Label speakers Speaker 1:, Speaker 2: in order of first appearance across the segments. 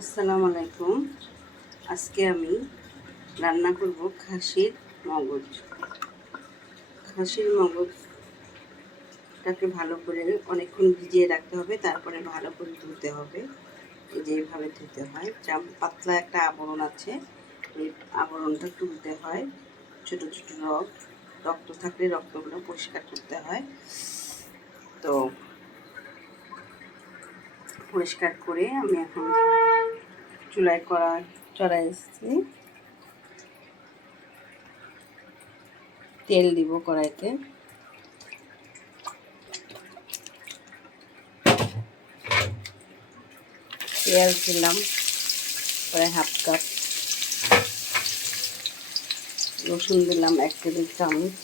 Speaker 1: আসসালামু আলাইকুম। আজকে আমি রান্না করব খাসির মগজ। খাসির মগজটাকে ভালো করে অনেকক্ষণ ভিজিয়ে রাখতে হবে, তারপরে ভালো করে ধুতে হবে। এই যে ধুতে হয়। পাতলা একটা আবরণ আছে। এই আবরণটা তুলতে হয়। ছোট ছোট রক্ত রক্ত থাকলে রক্তগুলো পরিষ্কার করতে হয়। তো পরিষ্কার করে আমি এখন চুলায় করা, চড়াই এসেছি। তেল দিব কড়াইতে। পেঁয়াজ দিলাম, প্রায় হাফ কাপ। রসুন দিলাম এক টেবিল চামচ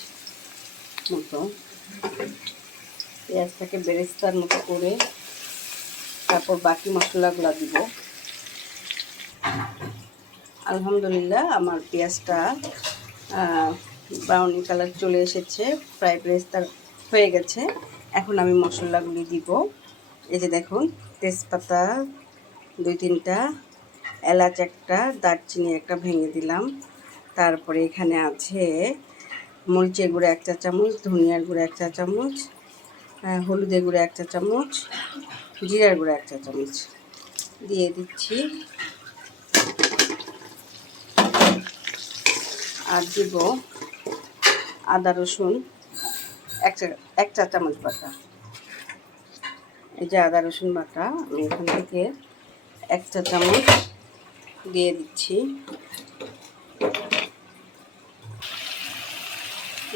Speaker 1: মতো। পেঁয়াজটাকে বেরেস্তার মতো করে তারপর বাকি মশলাগুলো দিব। আলহামদুলিল্লাহ, আমার পেঁয়াজটা ব্রাউনি কালার চলে এসেছে ফ্রাই বেরেস্তা হয়ে গেছে। এখন আমি মশলাগুলি দিব। এই যে দেখুন, তেজপাতা, দুই তিনটা, এলাচ একটা, দারচিনি একটা ভেঙে দিলাম। তারপরে এখানে আছে মরিচের গুঁড়ো এক চা চামচ, ধনিয়ার গুঁড়ো এক চা চামচ হলুদের গুঁড়ো এক চা চামচ, জিরার গুঁড়ো এক চা চামচ। দিয়ে দিচ্ছি আর দিব আদা রসুন এক চা এক চা চামচ বাটা। এই যে আদা রসুন বাটা, আমি এখান থেকে এক চা চামচ দিয়ে দিচ্ছি।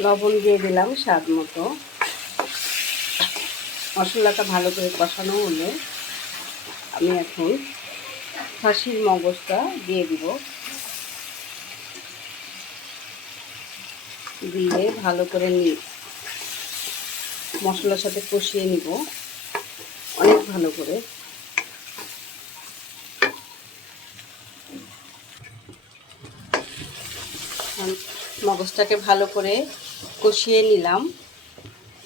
Speaker 1: লবণ দিয়ে দিলাম স্বাদ মতো। মশলাটা ভালো করে কষানো হলে আমি এখন খাসির মগজটা দিয়ে দিব। দিয়ে ভালো করে নি মশলার সাথে কষিয়ে নিব। অনেক ভালো করে। মগজটাকে ভালো করে কষিয়ে নিলাম।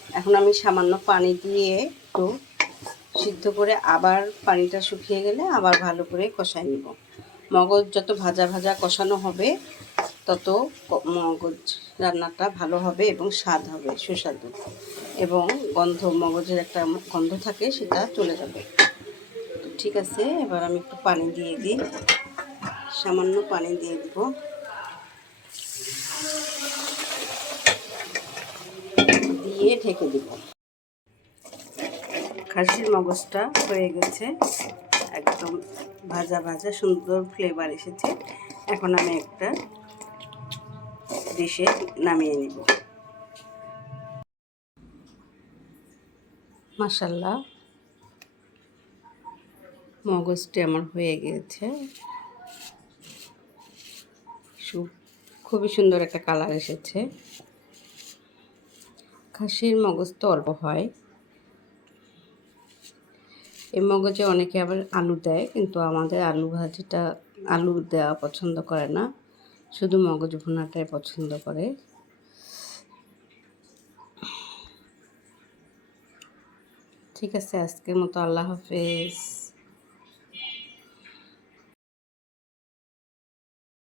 Speaker 1: এখন আমি সামান্য পানি দিয়ে একটু সিদ্ধ করে আবার পানিটা শুকিয়ে গেলে আবার ভালো করে কষাই নিব। মগজ যত ভাজা ভাজা কষানো হবে তত মগজ রান্নাটা ভালো হবে এবং স্বাদ হবে, সুস্বাদু। এবং গন্ধ, মগজের একটা গন্ধ থাকে সেটা চলে যাবে। তো ঠিক আছে, এবার আমি একটু পানি দিয়ে দিই। সামান্য পানি দিয়ে দিব। দিয়ে ঢেকে দিব। খাসির মগজটা হয়ে গেছে। একদম ভাজা ভাজা, সুন্দর ফ্লেভার এসেছে। এখন আমি একটা ডিশে নামিয়ে নিব। মাসাল্লাহ মগজটি আমার হয়ে গিয়েছে। খুবই সুন্দর একটা কালার এসেছে। খাসির মগজ তো অল্প হয়। এই মগজে অনেকে আবার আলু দেয়, কিন্তু আমাদের আলু ভাজিটা আলু দেওয়া পছন্দ করে না। শুধু মগজ ভুনাটাই পছন্দ করে। ঠিক আছে আজকের মতো আল্লাহ হাফেজ।